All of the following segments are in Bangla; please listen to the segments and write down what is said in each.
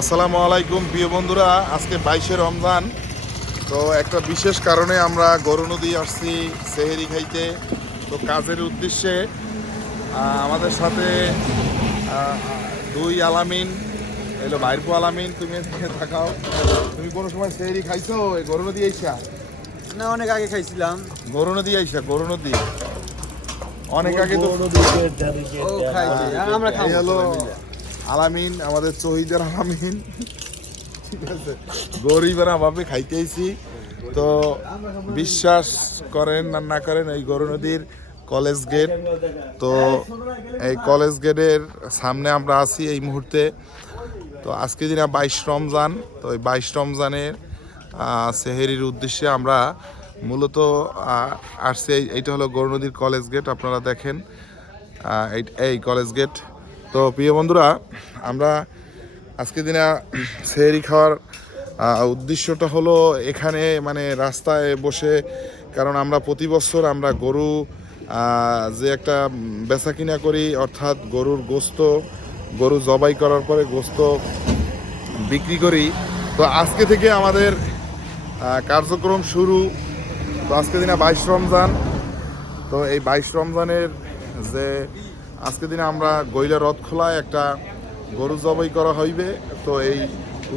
আসসালামু আলাইকুম প্রিয় বন্ধুরা, আজকে 22শে রমজান। তো একটা বিশেষ কারণে আমরা গরু নদী আসছি সেহেরি খাইতে। তো কাজের উদ্দেশ্যে আমাদের সাথে দুই আলামিন এলো, ভাইরপু আলামিন। তুমি এদিকে থাকাও, তুমি কোনো সময় সেহেরি খাইছো এই গরু নদী আইসা? না, অনেক আগে খাইছিলাম। গরু নদী আইসা, গরু নদী অনেক আগে তো আমরা এই হলো আলামিন, আমাদের শহীদের আলামিন। ঠিক আছে, গরিবেরা ভাবে খাইতেইছি। তো বিশ্বাস করেন আর না করেন, এই গরু নদীর কলেজ গেট। তো এই কলেজ গেটের সামনে আমরা আছি এই মুহূর্তে। তো আজকে দিনে 22 রমজান। তো এই 22 রমজানের সেহেরির উদ্দেশ্যে আমরা মূলত আসছি। এইটা হলো গরু নদীর কলেজ গেট, আপনারা দেখেন এই কলেজ গেট। তো প্রিয় বন্ধুরা, আমরা আজকে দিনে সেহেরি খাওয়ার উদ্দেশ্যটা হলো এখানে মানে রাস্তায় বসে, কারণ আমরা প্রতি বছর আমরা গরু যে একটা বেচা কিনা করি, অর্থাৎ গরুর গোস্ত, গরু জবাই করার পরে গোস্ত বিক্রি করি। তো আজকে থেকে আমাদের কার্যক্রম শুরু। তো আজকে দিনে 22 রমজান। তো এই 22 রমজানের যে আজকে দিনে আমরা গইলা রথ খোলায় একটা গরু জবাই করা হইবে। তো এই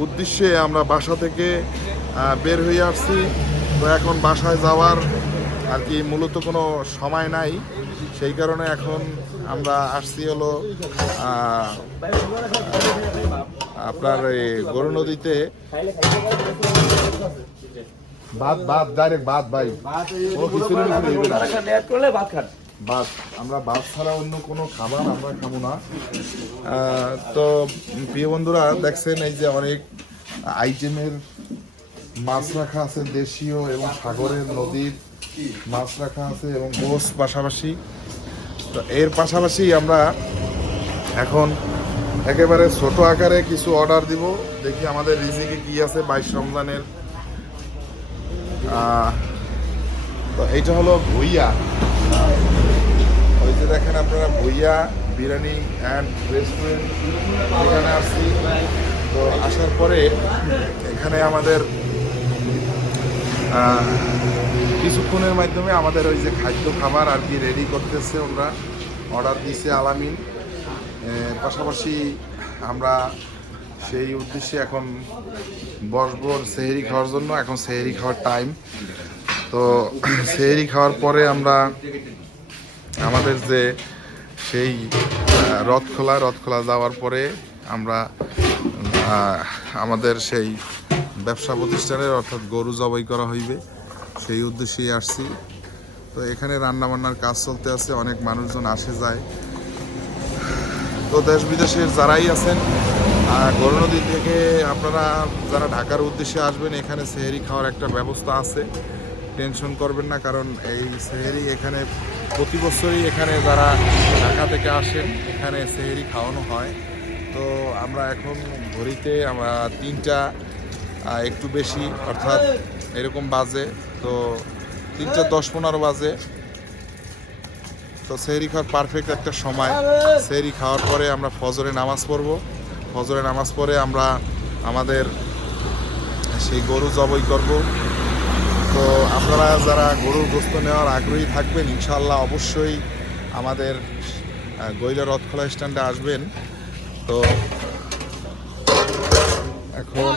উদ্দেশ্যে আমরা বাসা থেকে বের হয়ে আসছি। তো এখন বাসায় যাওয়ার আর কি মূলত কোনো সময় নাই, সেই কারণে এখন আমরা আসছি হলো আপনার এই গরু নদীতে। ভাত ভাত ডাইরেক্ট ভাত ভাই, ও কিছু ভাত, আমরা ভাত ছাড়া অন্য কোনো খাবার আমরা খাবো না। তো প্রিয় বন্ধুরা দেখছেন, এই যে অনেক আইটেমের মাছ রাখা আছে, দেশীয় এবং সাগরের নদীর মাছ রাখা আছে এবং গোস পাশাপাশি। তো এর পাশাপাশি আমরা এখন একেবারে ছোট আকারে কিছু অর্ডার দিব, দেখি আমাদের রিজিকে কি আছে 22 রমজানের। তো এইটা হলো ভুইয়া, ওই যে দেখেন আপনারা ভুইয়া বিরিয়ানি অ্যান্ড রেস্টুরেন্ট, এখানে আসছি। তো আসার পরে এখানে আমাদের কিছুক্ষণের মাধ্যমে আমাদের ওই যে খাদ্য খাবার আর কি রেডি করতেছে, ওরা অর্ডার দিয়েছে আলামিন। পাশাপাশি আমরা সেই উদ্দেশ্যে এখন বসবো সেহেরি খাওয়ার জন্য। এখন সেহেরি খাওয়ার টাইম। তো সেহেরি খাওয়ার পরে আমরা আমাদের যে সেই রথখোলা যাওয়ার পরে আমরা আমাদের সেই ব্যবসা প্রতিষ্ঠানের অর্থাৎ গরু জবাই করা হইবে, সেই উদ্দেশ্যেই আসছি। তো এখানে রান্নাবান্নার কাজ চলতে আছে, অনেক মানুষজন আসে যায়। তো দেশ বিদেশের যারাই আছেন, গরু নদী থেকে আপনারা যারা ঢাকার উদ্দেশ্যে আসবেন, এখানে সেহেরি খাওয়ার একটা ব্যবস্থা আছে, টেনশন করবেন না। কারণ এই সেহেরি এখানে প্রতি বছরই এখানে যারা ঢাকা থেকে আসেন এখানে সেহেরি খাওয়ানো হয়। তো আমরা এখন ঘড়িতে আমরা 3টা একটু বেশি, অর্থাৎ এরকম বাজে। তো 3টা 10-15 বাজে। তো সেহরি খাওয়ার পারফেক্ট একটা সময়। সেহরি খাওয়ার পরে আমরা ফজরে নামাজ পড়ব। ফজরে নামাজ পড়ে আমরা আমাদের সেই গরু জবাই করব। তো আপনারা যারা গরুর গোস্ত নেওয়ার আগ্রহী থাকবেন, ইনশাআল্লাহ অবশ্যই আমাদের গইলা রথখোলা স্ট্যান্ডে আসবেন। তো এখন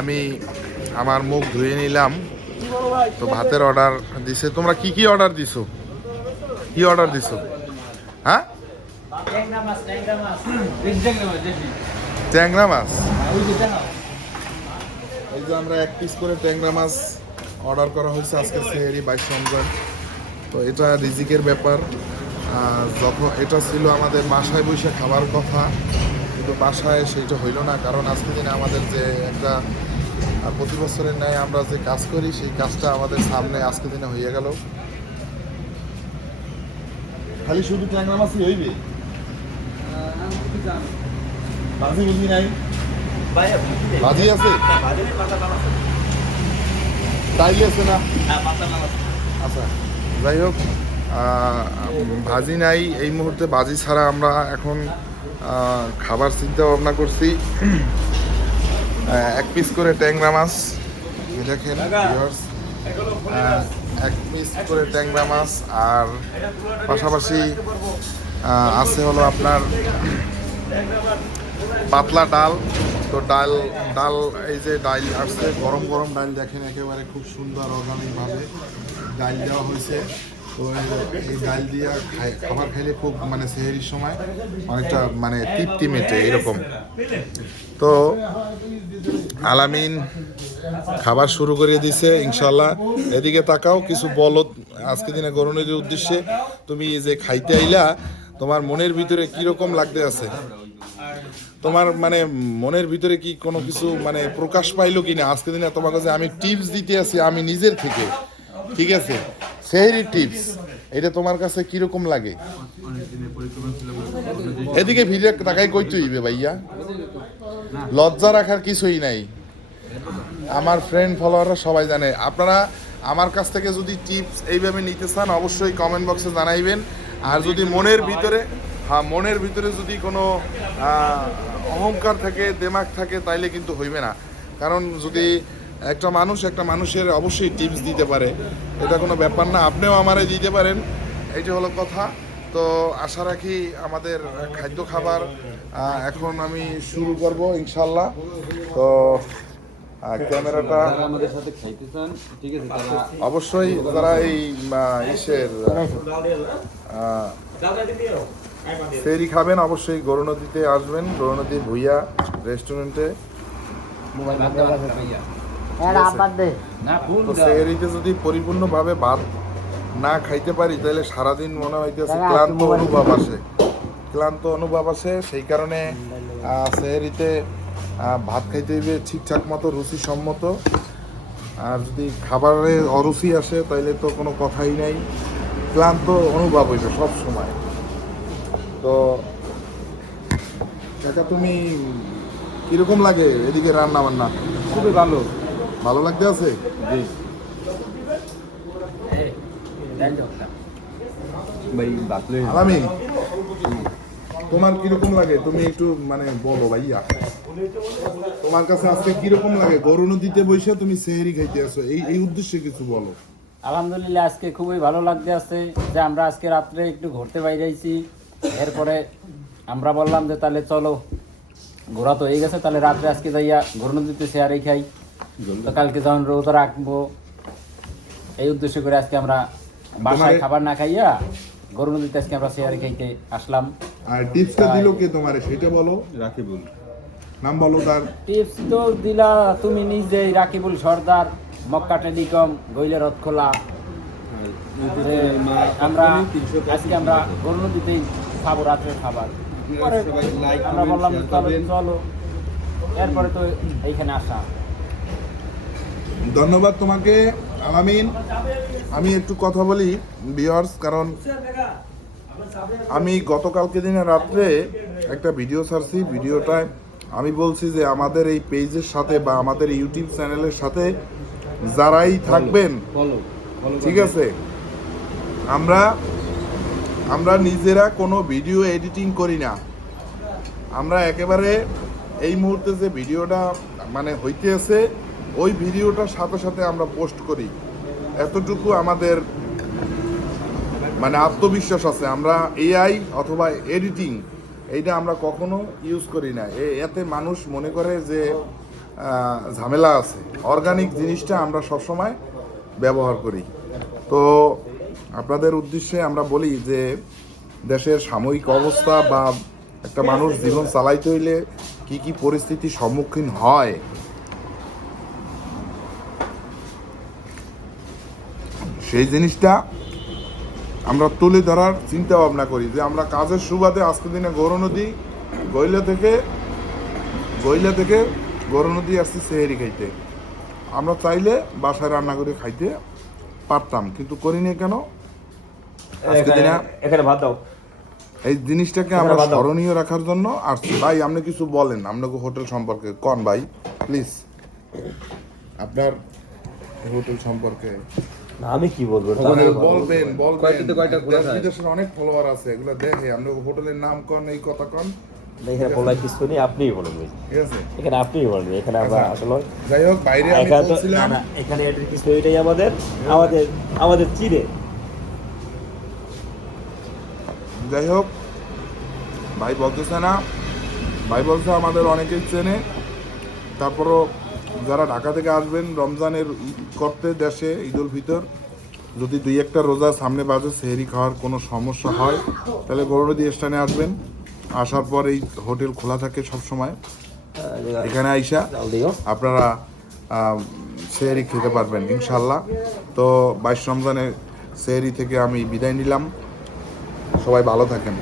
আমি আমার মুখ ধুয়ে নিলাম। তো ভাতের অর্ডার দিছে। তোমরা কি কি অর্ডার দিছো? কি অর্ডার দিছো? হ্যাঁ, ট্যাংরা মাছ। এই যে আমরা 1 পিস করে ট্যাংরা মাছ অর্ডার করা হয়েছে আজকে সেহেরি 22 রমজান। তো এটা রিজিকের ব্যাপার। যখন এটা ছিল আমাদের বাসায় বসে খাবার কথা, কিন্তু বাসায় সেইটা হইল না। কারণ আজকে দিনে আমাদের যে একটা প্রতি বছরের ন্যায় আমরা যে কাজ করি, সেই কাজটা আমাদের সামনে আজকে দিনে হয়ে গেল। খালি শুধু ট্যাংরা মাছই হইবে ভাজি বুঝি নাই ভাজি আছে ডাইলি আছে না আচ্ছা যাই হোক ভাজি নাই এই মুহূর্তে ভাজি ছাড়া আমরা এখন খাবার চিন্তা ভাবনা করছি এক পিস করে ট্যাংরা মাছ দেখেন viewers, এক পিস করে ট্যাংরা মাছ আর পাশাপাশি আছে হলো আপনার পাতলা ডাল তো ডাল ডাল এই যে ডাল আসছে গরম গরম ডাল দেখেন একেবারে খুব সুন্দর অর্গানিকভাবে ডাল দেওয়া হয়েছে তো এই ডাল দিয়ে খাবার খাইলে খুব মানে সেহেরির সময় অনেকটা মানে তৃপ্তি মেটে এরকম তো আলামিন খাবার শুরু করে দিছে ইনশাল্লাহ এদিকে তাকাও কিছু বলো আজকে দিনে গরু নদীর উদ্দেশ্যে তুমি যে খাইতে আইলা তোমার মনের ভিতরে কিরকম লাগতে আছে তোমার মানে মনের ভিতরে কি কোনো কিছু মানে প্রকাশ পাইলো কিনা আজকে দিনে তোমাকে যে আমি টিপস দিতে আছি আমি নিজের থেকে ঠিক আছে সেহরি টিপস এটা তোমার কাছে কিরকম লাগে এদিকে ভিড়ে তাকাই কই তুইবে ভাইয়া লজ্জা রাখার কিছুই নাই আমার ফ্রেন্ড ফলোয়াররা সবাই জানে আপনারা আমার কাছ থেকে যদি টিপস এইভাবে নিতে চান অবশ্যই কমেন্ট বক্সে জানাইবেন আর যদি মনের ভিতরে যদি কোনো অহংকার থাকে দেমাগ থাকে তাইলে কিন্তু হইবে না কারণ যদি একটা মানুষের অবশ্যই টিপস দিতে পারে এটা কোনো ব্যাপার না আপনিও আমারে দিতে পারেন এইটা হলো কথা তো আশা রাখি আমাদের খাদ্য খাবার এখন আমি শুরু করব ইনশাল্লাহ তো ক্যামেরাটা আমাদের সাথে খাইতে চান ঠিক আছে তারা অবশ্যই যারা এই ইসের ফেরি খাবেন অবশ্যই গরুনদীতে আসবেন গরুনদী ভুইয়া রেস্টুরেন্টে মোবাইল ভাইয়া তো সেহরিতে যদি পরিপূর্ণভাবে ভাত না খাইতে পারি তাহলে সারাদিন মনে হইতেছে ক্লান্ত অনুভব আসে সেই কারণে সেহরিতে ভাত খাইতে হইবে ঠিকঠাক মতো রুচিসম্মত আর যদি খাবারে অরুচি আসে তাইলে তো কোনো কথাই নাই ক্লান্ত অনুভব হইবে সব সময় তো কাকা তুমি কিরকম লাগে এদিকে রান্না বান্না খুবই ভালো লাগতে আছে আলামিন তোমার কিরকম লাগে তুমি একটু মানে বলো ভাইয়া তোমার কাছে আজকে কিরকম লাগে গরু নদীতে বসে তুমি সেহরি খাইতে আসো এই উদ্দেশ্যে কিছু বলো আলহামদুলিল্লাহ আজকে খুবই ভালো লাগতে আছে যে আমরা আজকে রাত্রে একটু ঘুরতে বাইরেছি এরপরে আমরা বললাম যে তাহলে চলো ঘোরা তো হয়ে গেছে তাহলে রাত্রে আজকে যাইয়া গরু নদীতে শেয়ারই খাই তো কালকে যখন রোদ রাখবো এই উদ্দেশ্য করে আজকে আমরা বাসায় খাবার না খাইয়া গরু নদীতে আজকে আমরা শেয়ারে খাইতে আসলাম আর টিপসটা দিলো কে তোমারে সেটা বলো রাকিবুল নাম বলো তার টিপস তো দিলা তুমি নিজেই রাকিবুল সর্দার মক্কা টেলিকম গইলে রথ খোলা আমরা আজকে আমরা গরু নদীতেই খাবো রাত্রের খাবার পরে আমরা বললাম চলো এরপরে তো এইখানে আসা ধন্যবাদ তোমাকে আলামিন আমি একটু কথা বলি ভিউয়ার্স কারণ আমি গতকালকে দিনে রাত্রে একটা ভিডিও ছাড়ছি ভিডিওটায় আমি বলছি যে আমাদের এই পেজের সাথে বা আমাদের ইউটিউব চ্যানেলের সাথে যারাই থাকবেন ঠিক আছে আমরা নিজেরা কোনো ভিডিও এডিটিং করি না আমরা একেবারে এই মুহূর্তে যে ভিডিওটা মানে হইতে আছে ওই ভিডিওটার সাথে সাথে আমরা পোস্ট করি এতটুকু আমাদের মানে আত্মবিশ্বাস আছে আমরা এআই অথবা এডিটিং এইটা আমরা কখনো ইউজ করি না এতে মানুষ মনে করে যে ঝামেলা আছে অর্গানিক জিনিসটা আমরা সবসময় ব্যবহার করি তো আপনাদের উদ্দেশ্যে আমরা বলি যে দেশের সাময়িক অবস্থা বা একটা মানুষ জীবন চালাইতে হইলে কি কি পরিস্থিতির সম্মুখীন হয় সেই জিনিসটা আমরা তুলে ধরার চিন্তা ভাবনা করি যে আমরা কাজের সুবাদে আজকে দিনে গৌরনদী গইলা থেকে গৌরনদী আসছি সেহেরি খাইতে আমরা চাইলে বাসায় রান্না করে খাইতে পারতাম কিন্তু করি না কেন আজকে দিনা এখানে ভাত দাও। এই জিনিসটাকে আমরা স্মরণীয় রাখার জন্য আসছি। ভাই আপনি কিছু বলেন আপনাকে হোটেল সম্পর্কে, কোন ভাই প্লিজ আপনার হোটেল সম্পর্কে না, আমি কি বলবো? বলবেন কয়টাতে কয়টা খোলা দেশ থাকে? বিদেশের অনেক ফলোয়ার আছে, এগুলো দেখে আপনাকে হোটেলের নাম কোন, এই কথা কোন, এখানে বলার কিছু নেই, আপনিই বলেন ভাই। ঠিক আছে? এখানে আপনিই বলেন, এখানে আমরা আচ্ছা। আসলে যাই হোক বাইরে আমি এখানে তো না বলছিলাম না, এখানে এটার কিছু এটাই আমাদের আমাদের আমাদের চিনে। যাই হোক ভাই বলতেছে না, ভাই বলছে আমাদের অনেকেই চেনে। তারপরও যারা ঢাকা থেকে আসবেন রমজানের ঈদ করতে দেশে, ঈদুল ফিতর, যদি 2-1টা রোজা সামনে বাজে, সেহরি খাওয়ার কোনো সমস্যা হয় তাহলে গৌরনদী স্থানে আসবেন। আসার পর এই হোটেল খোলা থাকে সব সময়, এখানে আইসা জাল দিও। আপনারা সেহরি খেতে পারবেন ইনশাল্লাহ। তো 22 রমজানের সেহরি থেকে আমি বিদায় নিলাম, সবাই ভালো থাকেন।